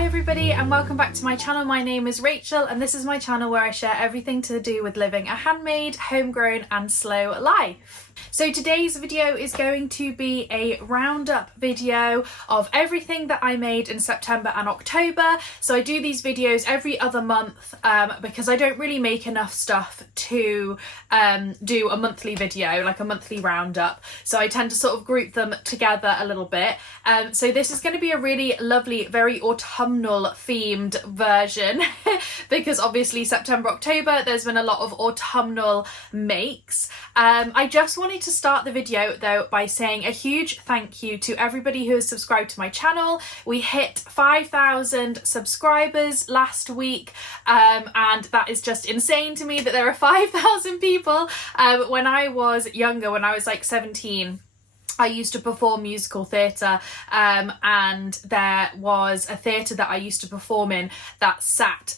Hi everybody and welcome back to my channel. My name is Rachel and this is my channel where I share everything to do with living a handmade, homegrown and slow life. So today's video is going to be a roundup video of everything that I made in September and October. So I do these videos every other month because I don't really make enough stuff to do a monthly video, like a monthly roundup. So I tend to sort of group them together a little bit. So this is going to be a really lovely, very autumnal themed version because obviously September, October, there's been a lot of autumnal makes. I just wanted to start the video though by saying a huge thank you to everybody who has subscribed to my channel. We hit 5,000 subscribers last week and that is just insane to me that there are 5,000 people. When I was younger, when I was like 17, I used to perform musical theatre and there was a theatre that I used to perform in that sat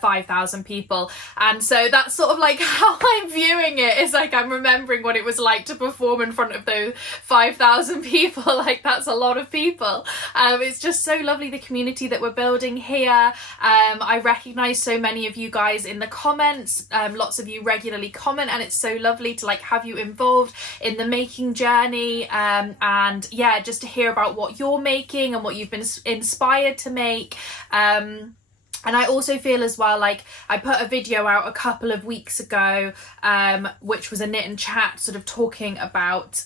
5,000 people, and so that's sort of like how I'm viewing it, is like I'm remembering what it was like to perform in front of those 5,000 people. Like that's a lot of people. It's just so lovely, the community that we're building here. I recognise so many of you guys in the comments. Lots of you regularly comment and it's so lovely to like have you involved in the making journey. And yeah, just to hear about what you're making and what you've been inspired to make. And I also feel as well, like I put a video out a couple of weeks ago, which was a knit and chat sort of talking about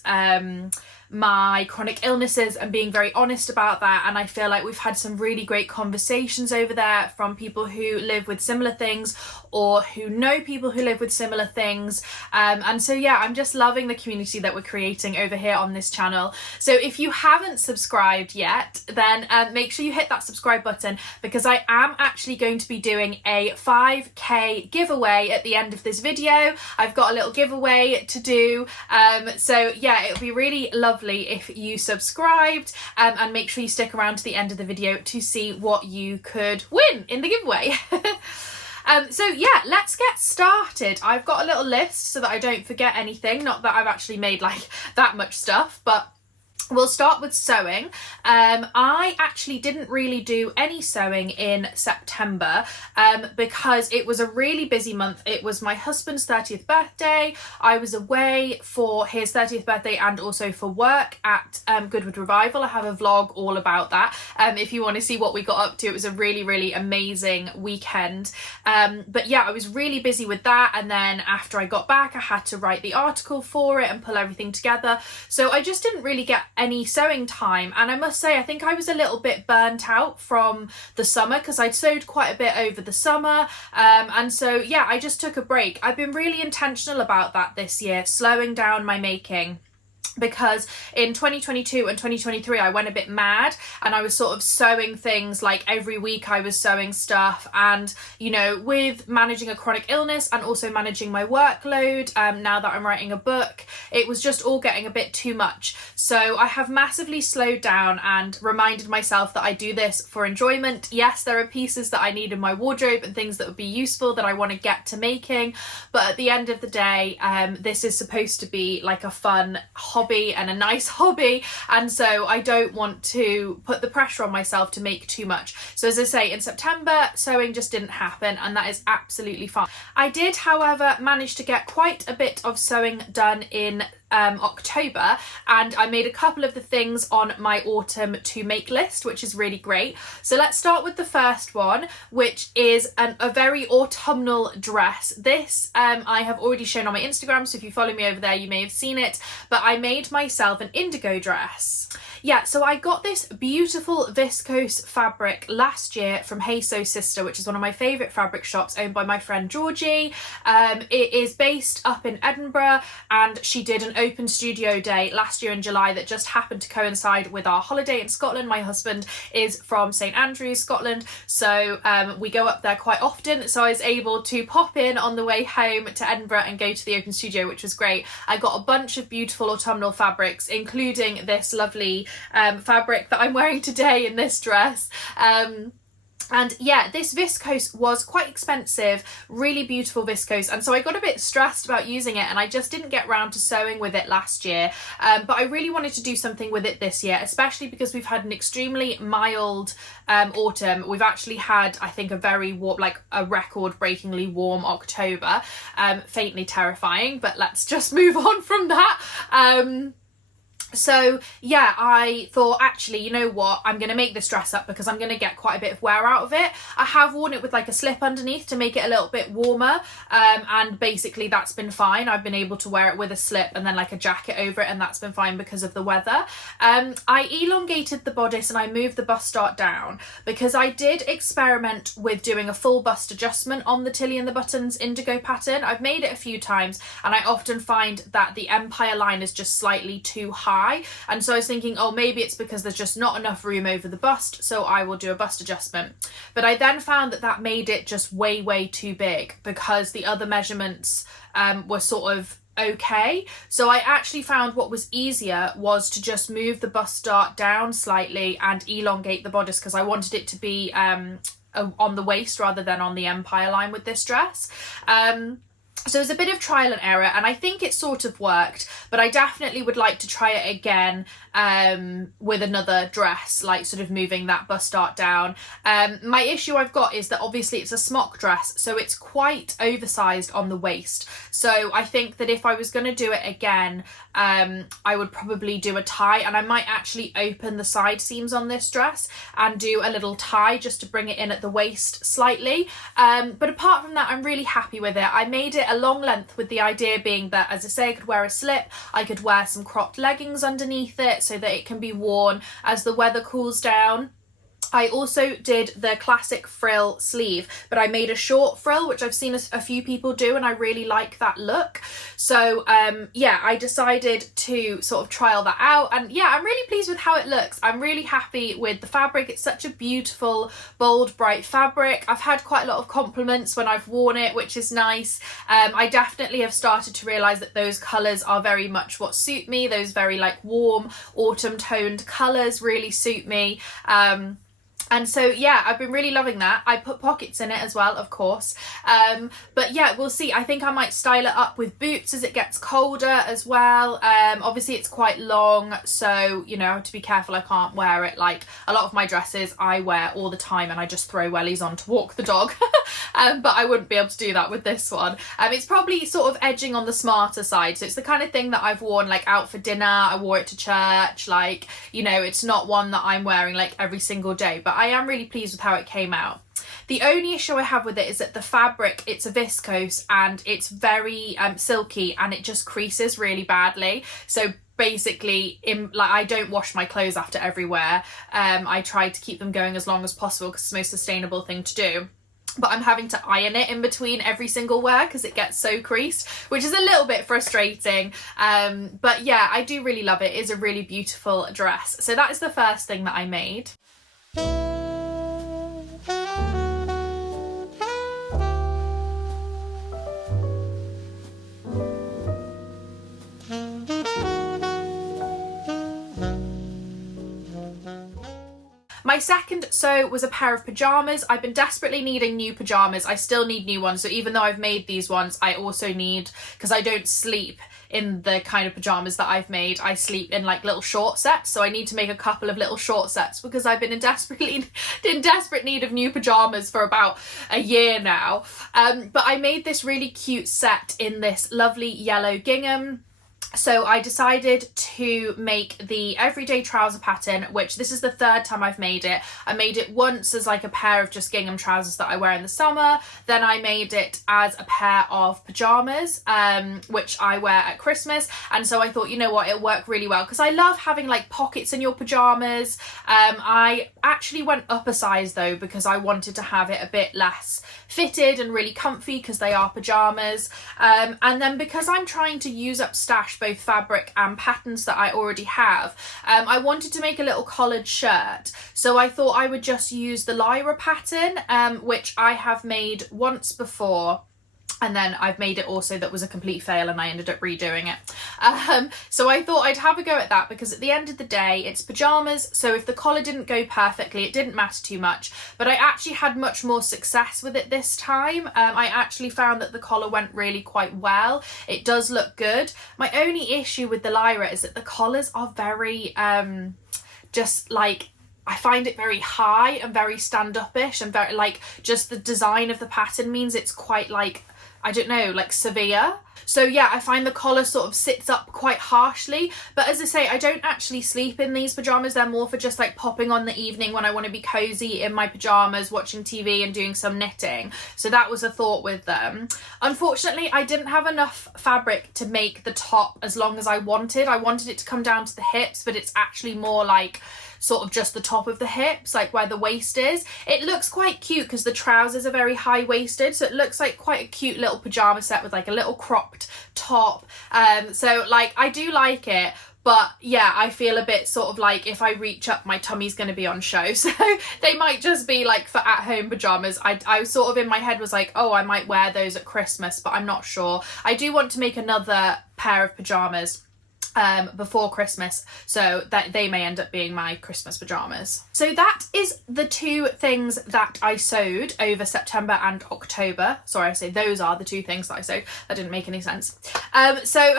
my chronic illnesses and being very honest about that, and I feel like we've had some really great conversations over there from people who live with similar things or who know people who live with similar things, and so yeah, I'm just loving the community that we're creating over here on this channel. So if you haven't subscribed yet, then make sure you hit that subscribe button because I am actually going to be doing a 5k giveaway at the end of this video. I've got a little giveaway to do, so yeah, it'll be really lovely if you subscribed, and make sure you stick around to the end of the video to see what you could win in the giveaway. So yeah, let's get started. I've got a little list so that I don't forget anything, not that I've actually made like that much stuff, but we'll start with sewing. I actually didn't really do any sewing in September because it was a really busy month. It was my husband's 30th birthday. I was away for his 30th birthday and also for work at Goodwood Revival. I have a vlog all about that if you want to see what we got up to. It was a really, really amazing weekend. But yeah, I was really busy with that, and then after I got back I had to write the article for it and pull everything together. So I just didn't really get any sewing time, and I must say I think I was a little bit burnt out from the summer because I'd sewed quite a bit over the summer, and so yeah, I just took a break. I've been really intentional about that this year, slowing down my making, because in 2022 and 2023 I went a bit mad and I was sort of sewing things like every week. I was sewing stuff, and you know, with managing a chronic illness and also managing my workload, now that I'm writing a book, it was just all getting a bit too much. So I have massively slowed down and reminded myself that I do this for enjoyment. Yes, there are pieces that I need in my wardrobe and things that would be useful that I want to get to making, but at the end of the day, this is supposed to be like a fun hobby and a nice hobby, and so I don't want to put the pressure on myself to make too much. So as I say, in September sewing just didn't happen, and that is absolutely fine. I did, however, manage to get quite a bit of sewing done in October, and I made a couple of the things on my autumn to make list, which is really great. So let's start with the first one, which is a very autumnal dress. This I have already shown on my Instagram, so if you follow me over there you may have seen it, but I made myself an indigo dress. Yeah, so I got this beautiful viscose fabric last year from Hey Sew Sister, which is one of my favourite fabric shops owned by my friend Georgie. It is based up in Edinburgh, and she did an open studio day last year in July that just happened to coincide with our holiday in Scotland. My husband is from St Andrews, Scotland, so we go up there quite often, so I was able to pop in on the way home to Edinburgh and go to the open studio, which was great. I got a bunch of beautiful autumnal fabrics, including this lovely fabric that I'm wearing today in this dress. And yeah, this viscose was quite expensive, really beautiful viscose, and so I got a bit stressed about using it, and I just didn't get round to sewing with it last year, but I really wanted to do something with it this year, especially because we've had an extremely mild autumn. We've actually had, I think, a very warm, like a record-breakingly warm October, faintly terrifying, but let's just move on from that. So yeah, I thought, actually, you know what, I'm going to make this dress up because I'm going to get quite a bit of wear out of it. I have worn it with like a slip underneath to make it a little bit warmer, and basically that's been fine. I've been able to wear it with a slip and then like a jacket over it, and that's been fine because of the weather. I elongated the bodice and I moved the bust dart down because I did experiment with doing a full bust adjustment on the Tilly and the Buttons indigo pattern. I've made it a few times and I often find that the empire line is just slightly too high. And so I was thinking, oh, maybe it's because there's just not enough room over the bust, so I will do a bust adjustment. But I then found that that made it just way too big because the other measurements were sort of okay. So I actually found what was easier was to just move the bust dart down slightly and elongate the bodice, because I wanted it to be on the waist rather than on the empire line with this dress. So it was a bit of trial and error, and I think it sort of worked, but I definitely would like to try it again with another dress, like sort of moving that bust dart down. My issue I've got is that obviously it's a smock dress, so it's quite oversized on the waist. So I think that if I was going to do it again, I would probably do a tie, and I might actually open the side seams on this dress and do a little tie just to bring it in at the waist slightly. But apart from that, I'm really happy with it. I made it a long length with the idea being that, as I say, I could wear a slip, I could wear some cropped leggings underneath it so that it can be worn as the weather cools down. I also did the classic frill sleeve, but I made a short frill, which I've seen a few people do, and I really like that look. So yeah, I decided to sort of trial that out, and yeah, I'm really pleased with how it looks. I'm really happy with the fabric. It's such a beautiful, bold, bright fabric. I've had quite a lot of compliments when I've worn it, which is nice. I definitely have started to realise that those colours are very much what suit me. Those very like warm autumn toned colours really suit me. And so yeah, I've been really loving that. I put pockets in it as well, of course. But yeah, we'll see. I think I might style it up with boots as it gets colder as well. Obviously it's quite long, so you know, I have to be careful I can't wear it. Like a lot of my dresses I wear all the time and I just throw wellies on to walk the dog. But I wouldn't be able to do that with this one. It's probably sort of edging on the smarter side. So it's the kind of thing that I've worn like out for dinner. I wore it to church. Like, you know, it's not one that I'm wearing like every single day, but I am really pleased with how it came out. The only issue I have with it is that the fabric, it's a viscose and it's very silky, and it just creases really badly. So basically, like, I don't wash my clothes after every wear. I try to keep them going as long as possible because it's the most sustainable thing to do. But I'm having to iron it in between every single wear because it gets so creased, which is a little bit frustrating. But yeah, I do really love it. It is a really beautiful dress. So that is the first thing that I made. My second sew was a pair of pyjamas. I've been desperately needing new pyjamas. I still need new ones. So even though I've made these ones, I also need, because I don't sleep in the kind of pyjamas that I've made, I sleep in like little short sets. So I need to make a couple of little short sets because I've been in desperate need of new pyjamas for about a year now. But I made this really cute set in this lovely yellow gingham. So I decided to make the everyday trouser pattern, which this is the third time I've made it. I made it once as like a pair of just gingham trousers that I wear in the summer. Then I made it as a pair of pyjamas, which I wear at Christmas. And so I thought, you know what, it'll work really well because I love having like pockets in your pyjamas. I actually went up a size though because I wanted to have it a bit less fitted and really comfy because they are pyjamas. And then because I'm trying to use up stash, both fabric and patterns that I already have, I wanted to make a little collared shirt. So I thought I would just use the Lyra pattern, which I have made once before. And then I've made it also that was a complete fail and I ended up redoing it. So I thought I'd have a go at that because at the end of the day, it's pyjamas. So if the collar didn't go perfectly, it didn't matter too much. But I actually had much more success with it this time. I actually found that the collar went really quite well. It does look good. My only issue with the Lyra is that the collars are very, just like, I find it very high and very stand-up-ish and very like just the design of the pattern means it's quite like, I don't know, like severe. So yeah, I find the collar sort of sits up quite harshly. But as I say, I don't actually sleep in these pyjamas. They're more for just like popping on the evening when I want to be cozy in my pyjamas, watching TV and doing some knitting. So that was a thought with them. Unfortunately, I didn't have enough fabric to make the top as long as I wanted. I wanted it to come down to the hips, but it's actually more like sort of just the top of the hips, like where the waist is. It looks quite cute because the trousers are very high-waisted, so it looks like quite a cute little pyjama set with like a little cropped top. So like I do like it, but yeah, I feel a bit sort of like if I reach up, my tummy's going to be on show. So they might just be like for at-home pyjamas. I sort of in my head was like, oh, I might wear those at Christmas, but I'm not sure. I do want to make another pair of pyjamas before Christmas, so that they may end up being my Christmas pyjamas. So that is the two things that I sewed over September and October. Sorry, I say those are the two things that I sewed. That didn't make any sense. So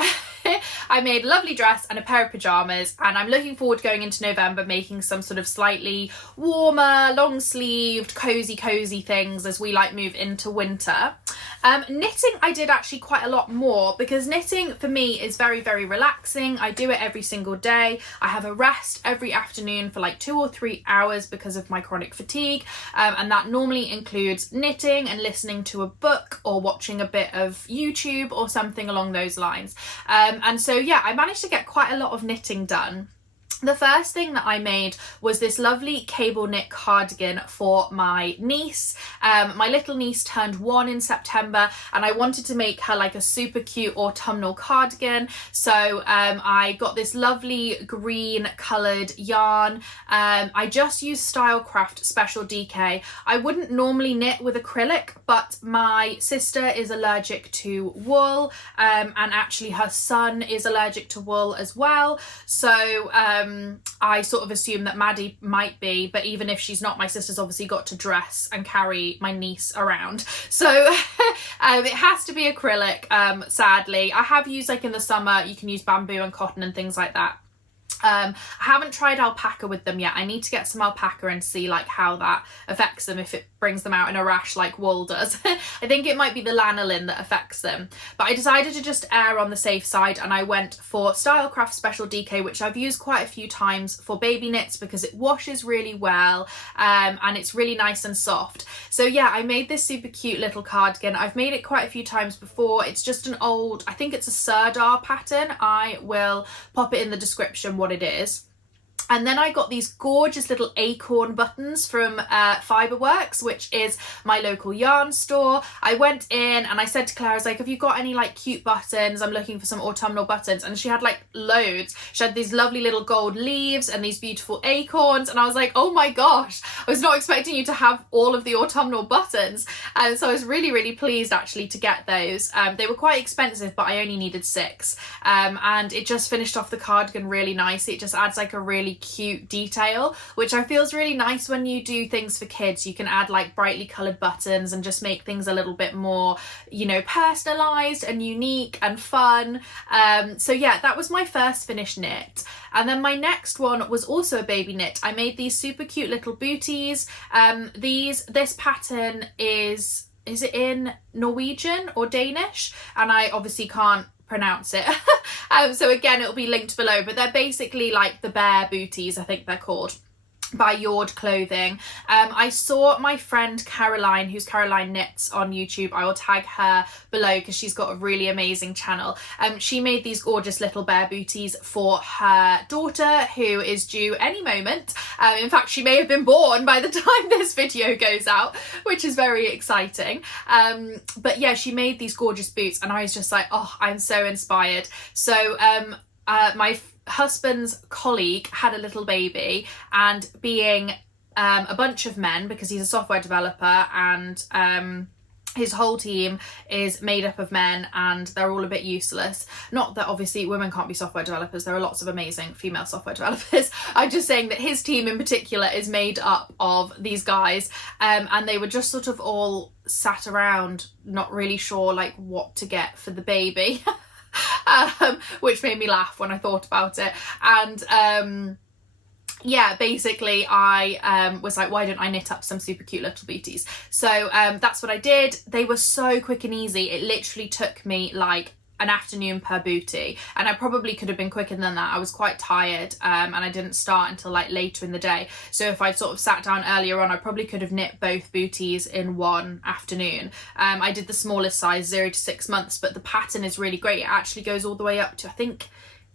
I made a lovely dress and a pair of pyjamas, and I'm looking forward to going into November making some sort of slightly warmer, long-sleeved, cozy things as we like move into winter. Knitting I did actually quite a lot more because knitting for me is very, very relaxing. I do it every single day. I have a rest every afternoon for like 2 or 3 hours because of my chronic fatigue, and that normally includes knitting and listening to a book or watching a bit of YouTube or something along those lines. And so yeah, I managed to get quite a lot of knitting done. The first thing that I made was this lovely cable knit cardigan for my niece. My little niece turned 1 in September and I wanted to make her like a super cute autumnal cardigan. So I got this lovely green coloured yarn. I just used Stylecraft Special DK. I wouldn't normally knit with acrylic, but my sister is allergic to wool, and actually her son is allergic to wool as well. So I sort of assume that Maddie might be, but even if she's not, my sister's obviously got to dress and carry my niece around. So it has to be acrylic, sadly. I have used, like in the summer, you can use bamboo and cotton and things like that. I haven't tried alpaca with them yet. I need to get some alpaca and see like how that affects them, if it brings them out in a rash like wool does. I think it might be the lanolin that affects them, but I decided to just err on the safe side and I went for Stylecraft Special DK, which I've used quite a few times for baby knits because it washes really well, and it's really nice and soft. So yeah, I made this super cute little cardigan. I've made it quite a few times before. It's just an old, I think it's a Sirdar pattern. I will pop it in the description what it is. And then I got these gorgeous little acorn buttons from Fiberworks, which is my local yarn store. I went in and I said to Claire, I was like, have you got any like cute buttons? I'm looking for some autumnal buttons. And she had like loads. She had these lovely little gold leaves and these beautiful acorns. And I was like, oh my gosh, I was not expecting you to have all of the autumnal buttons. And so I was really, really pleased actually to get those. They were quite expensive, but I only needed 6. And it just finished off the cardigan really nicely. It just adds like a really cute detail, which I feel is really nice when you do things for kids. You can add like brightly coloured buttons and just make things a little bit more, you know, personalised and unique and fun. So yeah, that was my first finished knit. And then my next one was also a baby knit. I made these super cute little booties. This pattern is it in Norwegian or Danish? And I obviously can't pronounce it. So again, it'll be linked below, but they're basically like the bear booties, I think they're called, by Yord Clothing. I saw my friend Caroline, who's Caroline Knits on YouTube. I will tag her below because she's got a really amazing channel. She made these gorgeous little bear booties for her daughter, who is due any moment. In fact, she may have been born by the time this video goes out, which is very exciting. But yeah, she made these gorgeous boots and I was just like, oh, I'm so inspired. So my husband's colleague had a little baby, and being a bunch of men, because he's a software developer and his whole team is made up of men and they're all a bit useless. Not that obviously women can't be software developers, there are lots of amazing female software developers. I'm just saying that his team in particular is made up of these guys, and they were just sort of all sat around not really sure like what to get for the baby. Which made me laugh when I thought about it. And yeah, basically I was like, why don't I knit up some super cute little booties? So that's what I did. They were so quick and easy. It literally took me like an afternoon per booty, and I probably could have been quicker than that. I was quite tired, and I didn't start until like later in the day. So if I'd sort of sat down earlier on, I probably could have knit both booties in one afternoon. I did the smallest size, 0 to 6 months, but the pattern is really great. It actually goes all the way up to, I think,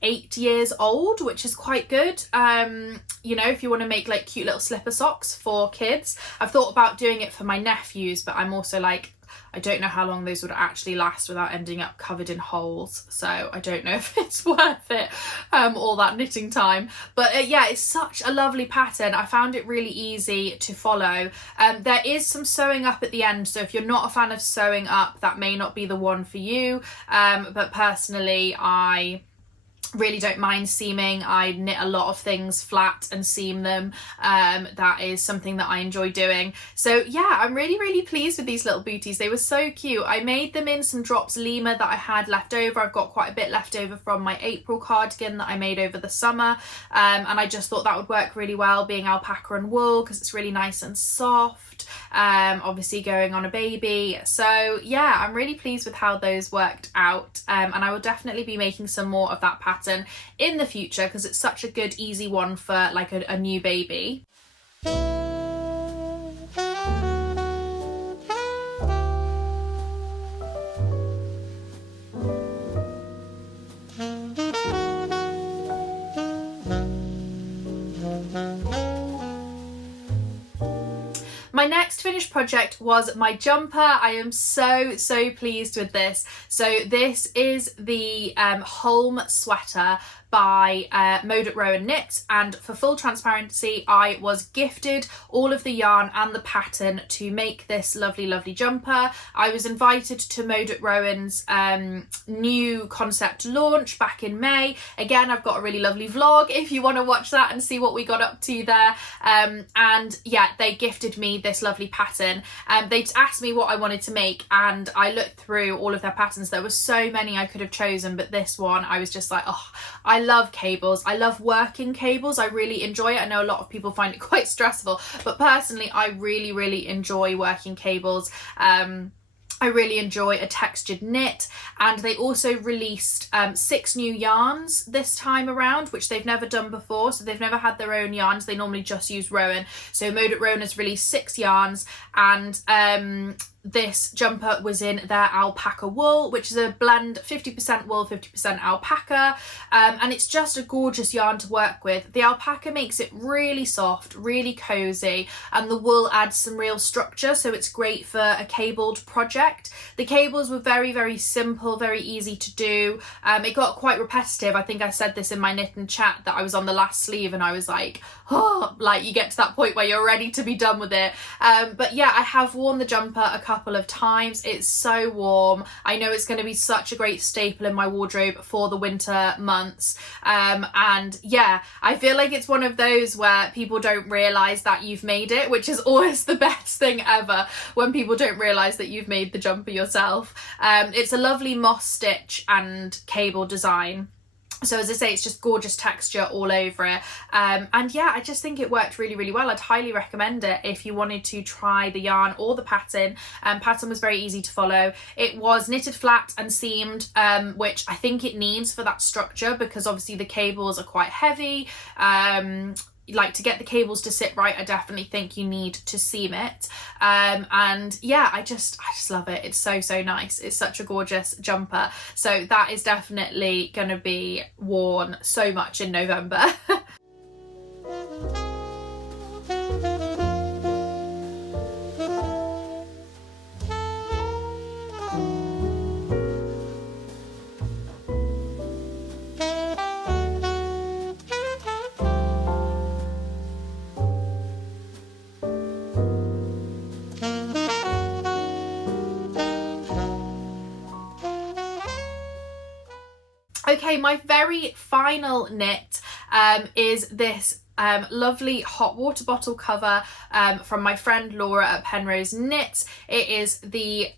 8 years old, which is quite good. You know, if you want to make like cute little slipper socks for kids. I've thought about doing it for my nephews, but I'm also like, I don't know how long those would actually last without ending up covered in holes, so I don't know if it's worth it, all that knitting time. But yeah, it's such a lovely pattern. I found it really easy to follow. There is some sewing up at the end, so if you're not a fan of sewing up, that may not be the one for you, but personally I really don't mind seaming. I knit a lot of things flat and seam them. That is something that I enjoy doing. So yeah, I'm really pleased with these little booties. They were so cute. I made them in some drops Lima that I had left over. I've got quite a bit left over from my April cardigan that I made over the summer, and I just thought that would work really well, being alpaca and wool, because it's really nice and soft, obviously going on a baby. So yeah, I'm really pleased with how those worked out, and I will definitely be making some more of that pattern in the future because it's such a good easy one for like a new baby. My next finished project was my jumper. I am so pleased with this. So this is the Holm sweater by Mode at Rowan Knits, and for full transparency, I was gifted all of the yarn and the pattern to make this lovely jumper. I was invited to Mode at Rowan's new concept launch back in May. Again, I've got a really lovely vlog if you want to watch that and see what we got up to there. And yeah, they gifted me this lovely pattern. They asked me what I wanted to make, and I looked through all of their patterns. There were so many I could have chosen, but this one I was just like, oh, I love cables. I love working cables. I really enjoy it. I know a lot of people find it quite stressful, but personally I really enjoy working cables. I really enjoy a textured knit, and they also released 6 new yarns this time around, which they've never done before. So they've never had their own yarns. They normally just use Rowan. So Mode at Rowan has released 6 yarns, and this jumper was in their alpaca wool, which is a blend 50% wool, 50% alpaca, and it's just a gorgeous yarn to work with. The alpaca makes it really soft, really cozy, and the wool adds some real structure, so it's great for a cabled project. The cables were very simple, very easy to do. It got quite repetitive. I think I said this in my knit and chat that I was on the last sleeve and I was like, oh, like you get to that point where you're ready to be done with it. But yeah, I have worn the jumper a couple of times. It's so warm. I know it's going to be such a great staple in my wardrobe for the winter months. And yeah, I feel like it's one of those where people don't realise that you've made it, which is always the best thing ever, when people don't realise that you've made the jumper yourself. It's a lovely moss stitch and cable design. So as I say, it's just gorgeous texture all over it. And yeah, I just think it worked really well. I'd highly recommend it if you wanted to try the yarn or the pattern. Pattern was very easy to follow. It was knitted flat and seamed, which I think it needs for that structure, because obviously the cables are quite heavy. Like, to get the cables to sit right, I definitely think you need to seam it. And yeah, I just love it. It's so nice. It's such a gorgeous jumper. So that is definitely going to be worn so much in November. Okay, my very final knit is this lovely hot water bottle cover from my friend Laura at Penrose Knits. It is the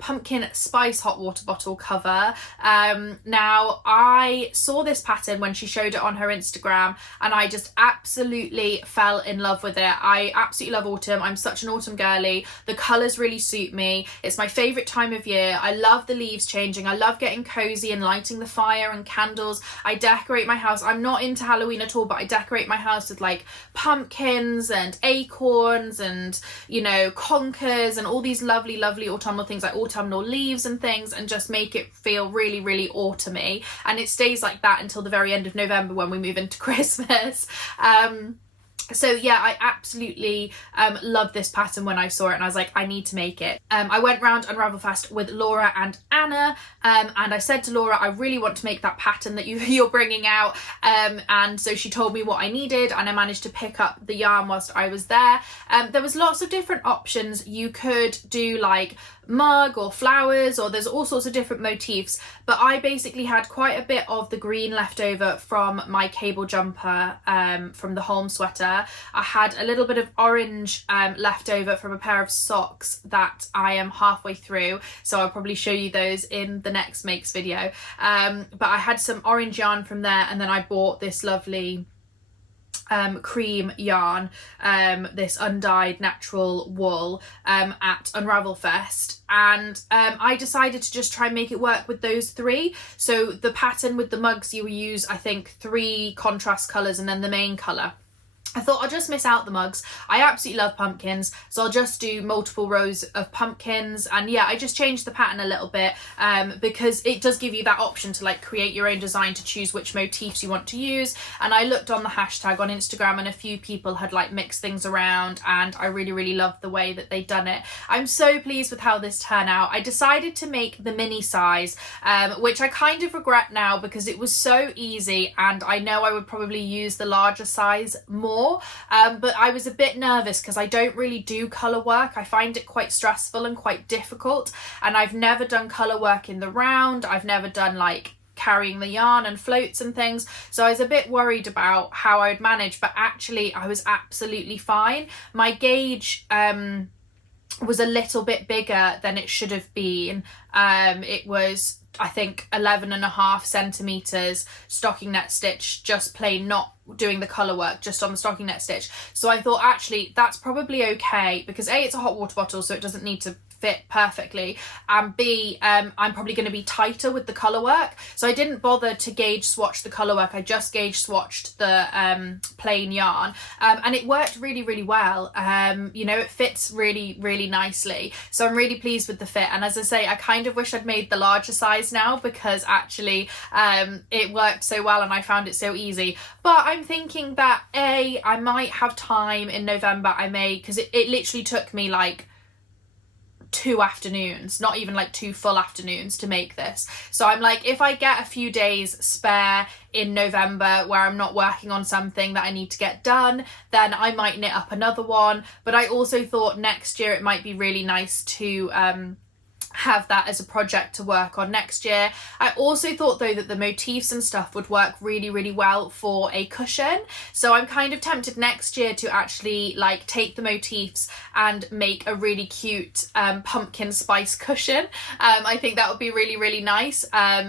pumpkin spice hot water bottle cover. Now, I saw this pattern when she showed it on her Instagram and I just absolutely fell in love with it. I absolutely love autumn. I'm such an autumn girly. The colours really suit me. It's my favourite time of year. I love the leaves changing. I love getting cosy and lighting the fire and candles. I decorate my house. I'm not into Halloween at all, but I decorate my house with like pumpkins and acorns and, you know, conkers and all these lovely autumnal things like autumnal leaves and things, and just make it feel really autumny. And it stays like that until the very end of November when we move into Christmas. So yeah, I absolutely loved this pattern when I saw it and I was like, I need to make it. I went round Unravel Fest with Laura and Anna and I said to Laura, I really want to make that pattern that you're bringing out, and so she told me what I needed and I managed to pick up the yarn whilst I was there. There was lots of different options. You could do like mug or flowers, or there's all sorts of different motifs, but I basically had quite a bit of the green left over from my cable jumper from the Holm sweater. I had a little bit of orange left over from a pair of socks that I am halfway through, so I'll probably show you those in the next makes video, but I had some orange yarn from there, and then I bought this lovely cream yarn, this undyed natural wool at Unravel Fest, and I decided to just try and make it work with those three. So the pattern with the mugs, you will use I think 3 contrast colours and then the main colour. I thought I'll just miss out the mugs. I absolutely love pumpkins, so I'll just do multiple rows of pumpkins. And yeah, I just changed the pattern a little bit because it does give you that option to like create your own design, to choose which motifs you want to use. And I looked on the hashtag on Instagram and a few people had like mixed things around, and I really loved the way that they'd done it. I'm so pleased with how this turned out. I decided to make the mini size, which I kind of regret now because it was so easy, and I know I would probably use the larger size more. But I was a bit nervous because I don't really do colour work. I find it quite stressful and quite difficult, and I've never done colour work in the round. I've never done like carrying the yarn and floats and things, so I was a bit worried about how I would manage, but actually I was absolutely fine. My gauge was a little bit bigger than it should have been. It was I think 11.5 centimeters stocking net stitch, just plain, not doing the colour work, just on the stocking net stitch. So I thought actually that's probably okay, because A, it's a hot water bottle, so it doesn't need to fit perfectly, and B, I'm probably going to be tighter with the colour work. So I didn't bother to gauge swatch the colour work. I just gauge swatched the plain yarn, and it worked really well. You know, it fits really nicely, so I'm really pleased with the fit. And as I say, I kind of wish I'd made the larger size now, because actually it worked so well and I found it so easy. But I'm thinking that A, I might have time in November. I may, because it literally took me like 2 afternoons, not even like 2 full afternoons to make this. So I'm like, if I get a few days spare in November where I'm not working on something that I need to get done, then I might knit up another one. But I also thought next year it might be really nice to have that as a project to work on next year. I also thought though that the motifs and stuff would work really well for a cushion, so I'm kind of tempted next year to actually like take the motifs and make a really cute pumpkin spice cushion. I think that would be really nice.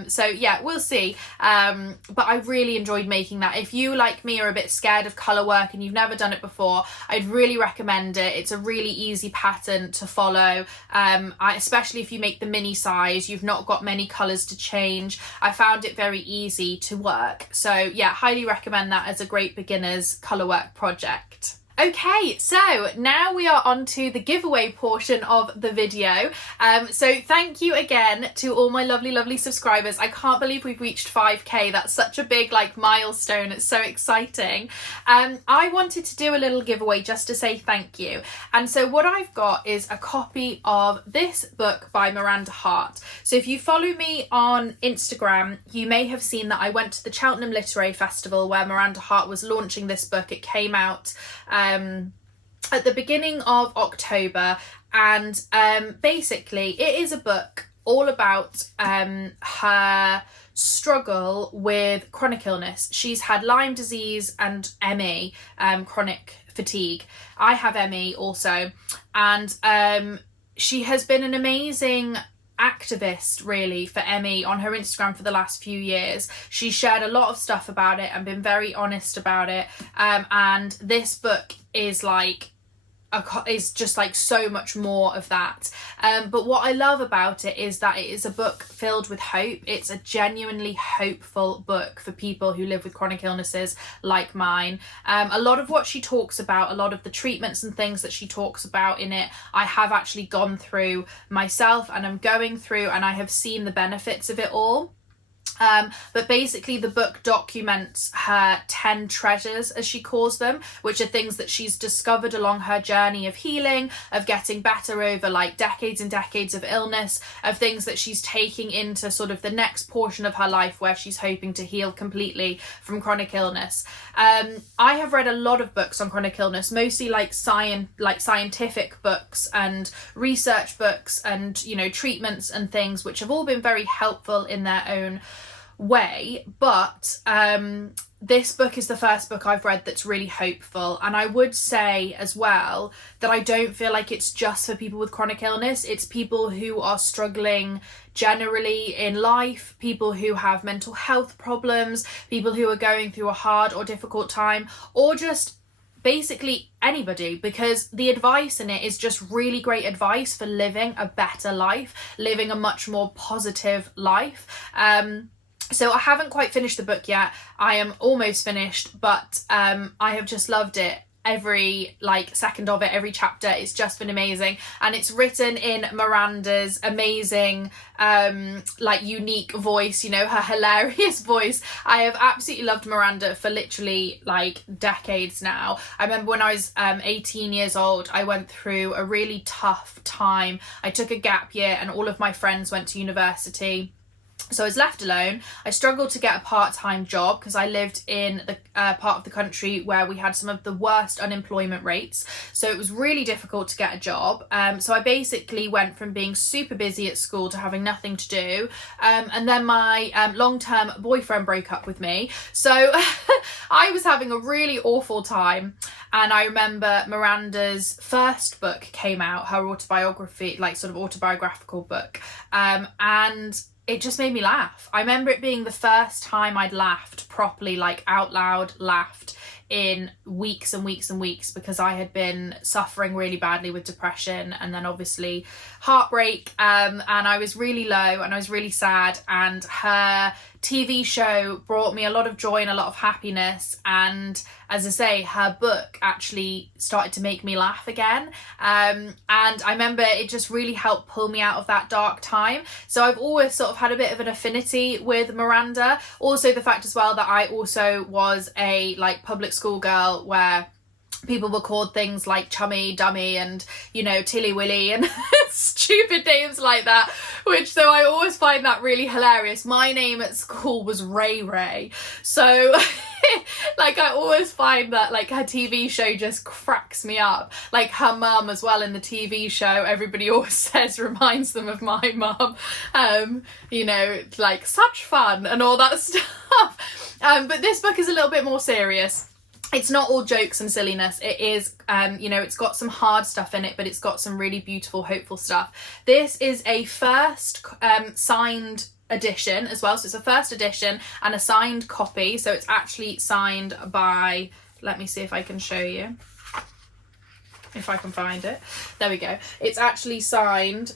So yeah, we'll see, but I really enjoyed making that. If you, like me, are a bit scared of colour work and you've never done it before, I'd really recommend it. It's a really easy pattern to follow, especially if you make the mini size, you've not got many colours to change. I found it very easy to work, so yeah, highly recommend that as a great beginner's colour work project. Okay, so now we are on to the giveaway portion of the video. So thank you again to all my lovely subscribers. I can't believe we've reached 5k. That's such a big like milestone. It's so exciting. I wanted to do a little giveaway just to say thank you. And so what I've got is a copy of this book by Miranda Hart. So if you follow me on Instagram, you may have seen that I went to the Cheltenham Literary Festival where Miranda Hart was launching this book. It came out at the beginning of October, and basically it is a book all about her struggle with chronic illness. She's had Lyme disease and ME, chronic fatigue. I have ME also, and she has been an amazing activist really for ME on her Instagram for the last few years. She shared a lot of stuff about it and been very honest about it, and this book is like is just like so much more of that, but what I love about it is that it is a book filled with hope. It's a genuinely hopeful book for people who live with chronic illnesses like mine. A lot of what she talks about, a lot of the treatments and things that she talks about in it, I have actually gone through myself, and I'm going through, and I have seen the benefits of it all. But basically the book documents her 10 treasures, as she calls them, which are things that she's discovered along her journey of healing, of getting better over like decades and decades of illness, of things that she's taking into sort of the next portion of her life where she's hoping to heal completely from chronic illness. I have read a lot of books on chronic illness, mostly like scientific books and research books and, you know, treatments and things, which have all been very helpful in their own way, but this book is the first book I've read that's really hopeful. And I would say as well that I don't feel like it's just for people with chronic illness. It's people who are struggling generally in life, people who have mental health problems, people who are going through a hard or difficult time, or just basically anybody, because the advice in it is just really great advice for living a better life, living a much more positive life. So I haven't quite finished the book yet. I am almost finished, but I have just loved it. Every like second of it, every chapter, it's just been amazing, and it's written in Miranda's amazing like unique voice, you know, her hilarious voice. I have absolutely loved Miranda for literally like decades now. I remember when I was 18 years old, I went through a really tough time. I took a gap year and all of my friends went to university. So I was left alone. I struggled to get a part-time job because I lived in the part of the country where we had some of the worst unemployment rates. So it was really difficult to get a job. So I basically went from being super busy at school to having nothing to do. And then my long-term boyfriend broke up with me. So I was having a really awful time. And I remember Miranda's first book came out, her autobiography, like sort of autobiographical book. And it just made me laugh. I remember it being the first time I'd laughed properly, like out loud laughed, in weeks and weeks and weeks, because I had been suffering really badly with depression and then obviously heartbreak, and I was really low and I was really sad, and her TV show brought me a lot of joy and a lot of happiness, and as I say, her book actually started to make me laugh again, and I remember it just really helped pull me out of that dark time. So I've always sort of had a bit of an affinity with Miranda. Also the fact as well that I also was a like public school girl where people were called things like chummy, dummy, and, you know, tilly willy and stupid names like that, which, so I always find that really hilarious. My name at school was Ray Ray, so like I always find that like her TV show just cracks me up. Like her mum as well in the TV show, everybody always says reminds them of my mum, you know, like such fun and all that stuff. But this book is a little bit more serious. It's not all jokes and silliness. It is, you know, it's got some hard stuff in it, but it's got some really beautiful, hopeful stuff. This is a first signed edition as well. So it's a first edition and a signed copy. So it's actually signed by, let me see if I can show you, if I can find it. There we go. It's actually signed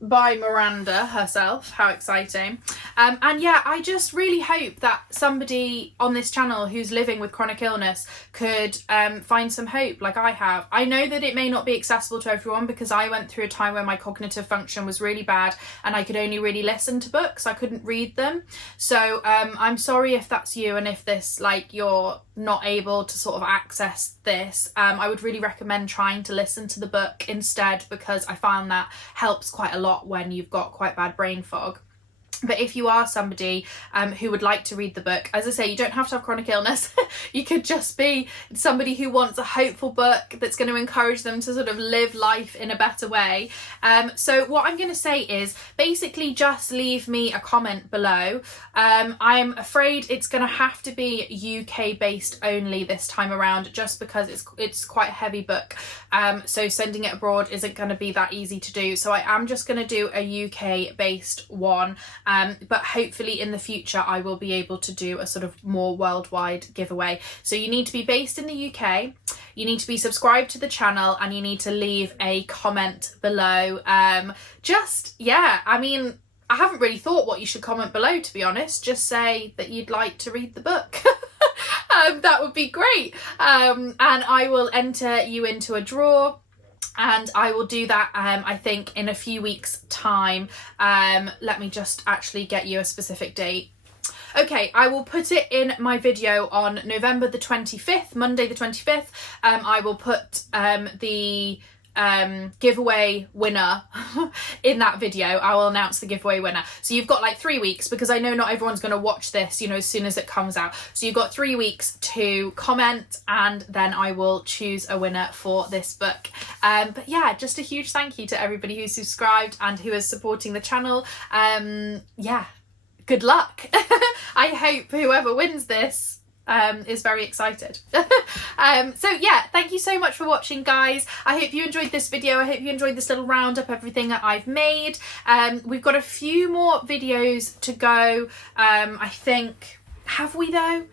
by Miranda herself. How exciting. And yeah, I just really hope that somebody on this channel who's living with chronic illness could find some hope like I have. I know that it may not be accessible to everyone, because I went through a time where my cognitive function was really bad and I could only really listen to books. I couldn't read them. So I'm sorry if that's you, and if this, like, you're not able to sort of access this. I would really recommend trying to listen to the book instead, because I found that helps quite a lot when you've got quite bad brain fog. But if you are somebody who would like to read the book, as I say, you don't have to have chronic illness. You could just be somebody who wants a hopeful book that's going to encourage them to sort of live life in a better way. So what I'm going to say is basically just leave me a comment below. I'm afraid it's going to have to be UK based only this time around, just because it's quite a heavy book. So sending it abroad isn't going to be that easy to do. So I am just going to do a UK based one. But hopefully in the future I will be able to do a sort of more worldwide giveaway. So you need to be based in the UK, you need to be subscribed to the channel, and you need to leave a comment below. Yeah, I mean, I haven't really thought what you should comment below, to be honest. Just say that you'd like to read the book. That would be great. And I will enter you into a draw. And I will do that, I think, in a few weeks' time. Let me just actually get you a specific date. Okay, I will put it in my video on November the 25th, Monday the 25th. I will put the giveaway winner in that video. I will announce the giveaway winner. So you've got like 3 weeks, because I know not everyone's going to watch this, you know, as soon as it comes out. So you've got 3 weeks to comment, and then I will choose a winner for this book. But yeah, just a huge thank you to everybody who's subscribed and who is supporting the channel. Yeah, good luck. I hope whoever wins this is very excited. So yeah, thank you so much for watching, guys. I hope you enjoyed this video. I hope you enjoyed this little roundup, everything that I've made. We've got a few more videos to go. I think, have we though?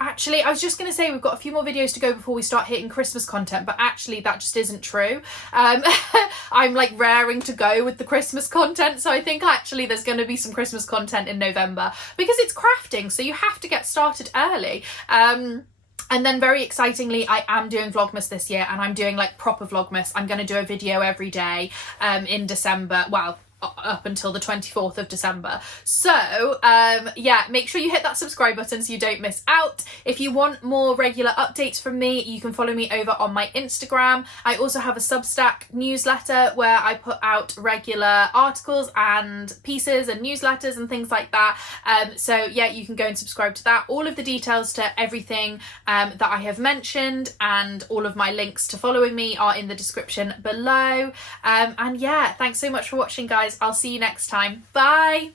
Actually, I was just going to say we've got a few more videos to go before we start hitting Christmas content, but actually that just isn't true. I'm like raring to go with the Christmas content, so I think actually there's going to be some Christmas content in November, because it's crafting, so you have to get started early. And then very excitingly, I am doing Vlogmas this year, and I'm doing like proper Vlogmas. I'm going to do a video every day in December. Well, up until the 24th of December. So yeah, make sure you hit that subscribe button so you don't miss out. If you want more regular updates from me, you can follow me over on my Instagram. I also have a Substack newsletter where I put out regular articles and pieces and newsletters and things like that. So yeah, you can go and subscribe to that. All of the details to everything that I have mentioned, and all of my links to following me, are in the description below. And yeah, thanks so much for watching, guys. I'll see you next time. Bye.